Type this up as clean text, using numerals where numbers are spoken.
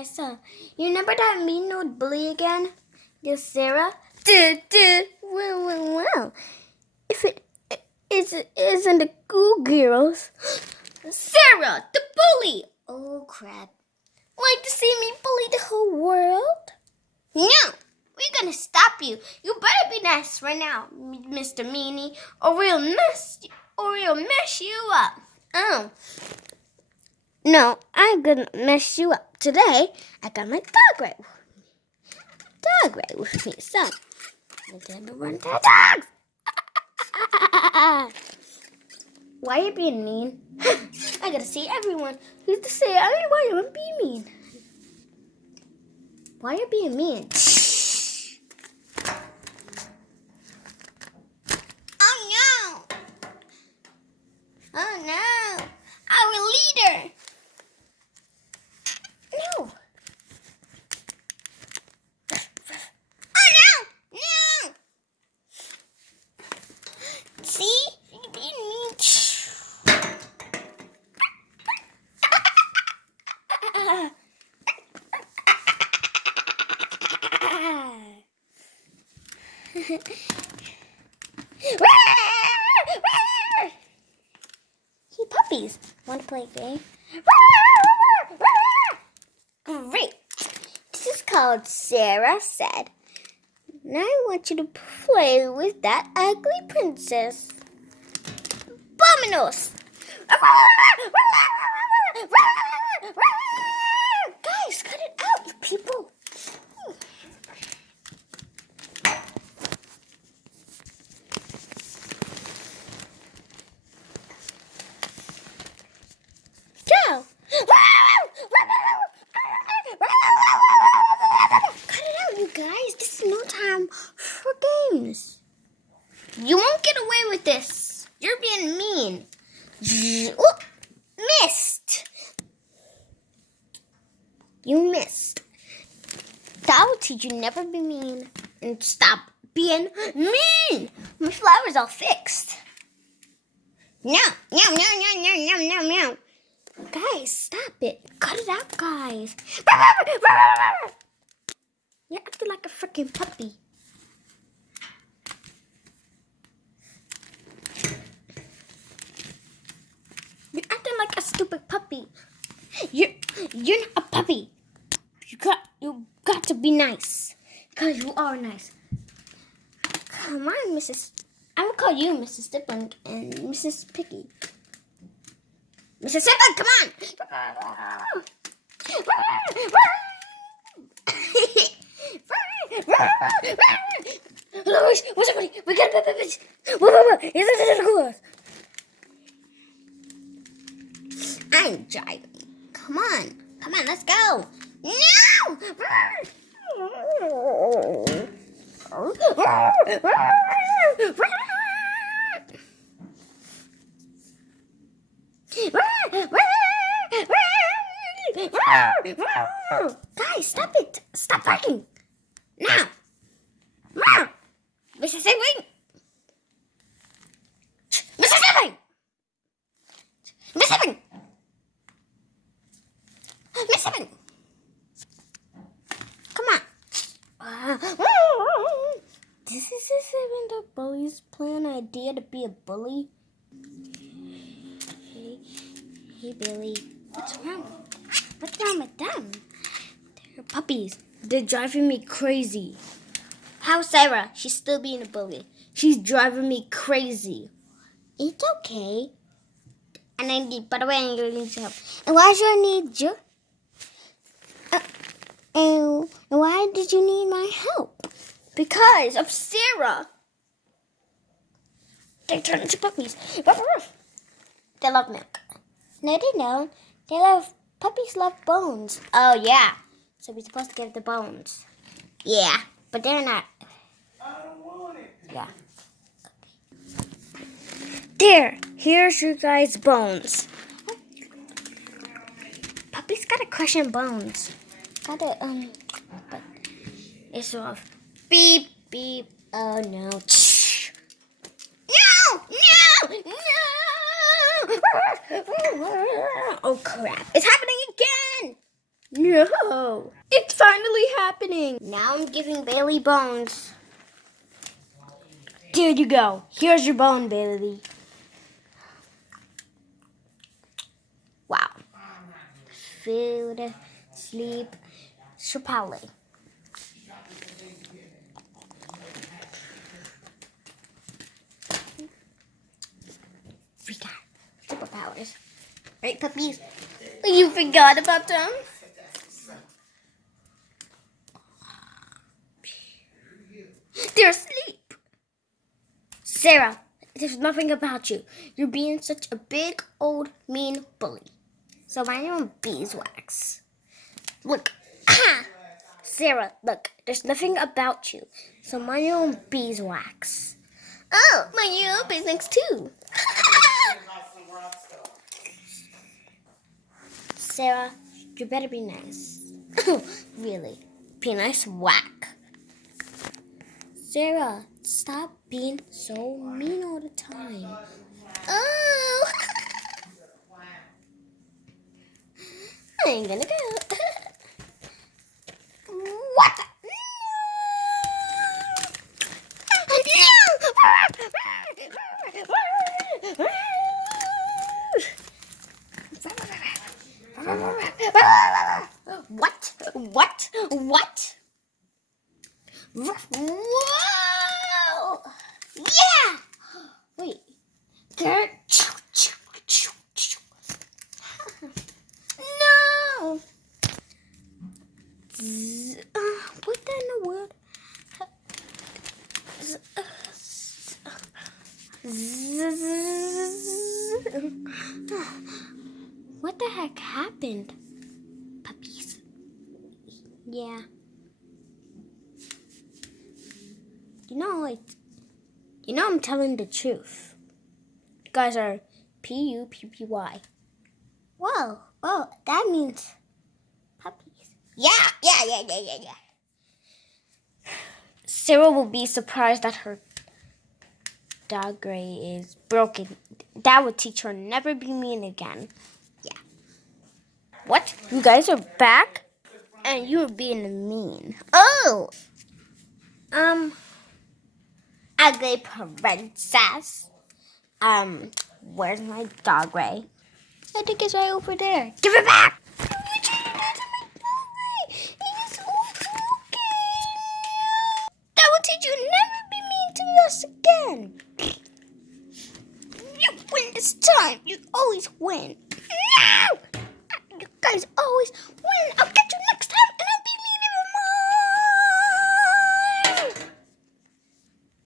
So, you remember that mean old bully again? Yes, Sarah? Well. If it isn't the cool girls. Sarah, the bully! Oh, crap. Like to see me bully the whole world? No! We're gonna stop you. You better be nice right now, Mr. Meanie, or we'll mess you up. Oh. No, I'm gonna mess you up. Today, I got my dog right with me. So, let's everyone to dogs. Why are you being mean? I gotta see everyone. Who's to say why am I being mean? Why are you being mean? Oh no! Our leader! No! No! See? You're being mean. Hey, puppies. Want to play a game? Great. This is called Sarah Said. Now I want you to play with that ugly princess. Vámonos! Guys, cut it out, you people. Go! Cut it out, you guys. This is no time for games. You won't get away with this. You're being mean. Oh, missed. You missed. That will teach you never be mean and stop being mean. My flower's all fixed. No. Guys, stop it. Cut it out, guys. You're acting like a freaking puppy. You're acting like a stupid puppy. You're not a puppy. You got to be nice. Because you are nice. Come on, I will call you Mrs. Stippling and Mrs. Picky. Mrs. Stippling, come on! What's happening? We got a bitch. I'm driving. Come on, let's go. No! Guys, stop it. Stop fighting. Now. Mr. Sibling. Mr. Sibling. Miss Sibling. Miss Sibling. Come on. This is even the bully's plan idea to be a bully. Hey, Billy. What's wrong? What's wrong with them? They're puppies. They're driving me crazy. How's Sarah? She's still being a bully. She's driving me crazy. It's okay. And by the way, I need your help. And why should I need you? And why did you need my help? Because of Sarah. They turn into puppies. They love milk. No, they don't. Puppies love bones. Oh, yeah. So we're supposed to give the bones. Yeah, but they're not. I don't want it. Yeah. There. Here's your guys' bones. Puppies gotta crush in bones. But it's off. Beep, beep. Oh, no. No! Oh, crap. It's happening again! No, it's finally happening. Now I'm giving Bailey bones. There you go. Here's your bone, Bailey. Wow. Food, sleep, Chipotle. We got superpowers. Right, puppies? You forgot about them? They're asleep. Sarah, there's nothing about you. You're being such a big, old, mean bully. So my name is Beeswax. Look. Sarah, look. There's nothing about you. So my name is Beeswax. Oh, my name is Beeswax too. Sarah, you better be nice. Really? Be nice, whack. Sarah, stop being so mean all the time. Oh! I ain't gonna go. What the? What? What? What? Whoa! Yeah! Wait. No! What in the world? What the heck happened? Puppies. Yeah. You know I'm telling the truth. You guys are Puppy. Whoa, that means puppies. Yeah. Sarah will be surprised that her dog Gray is broken. That would teach her never be mean again. Yeah. What? You guys are back? And you're being mean. Oh! Ugly princess. Where's my dog Ray? I think it's right over there. Give it back! You cheated my dog Ray! He's so broken! That will teach you never be mean to us again. You win this time. You always win.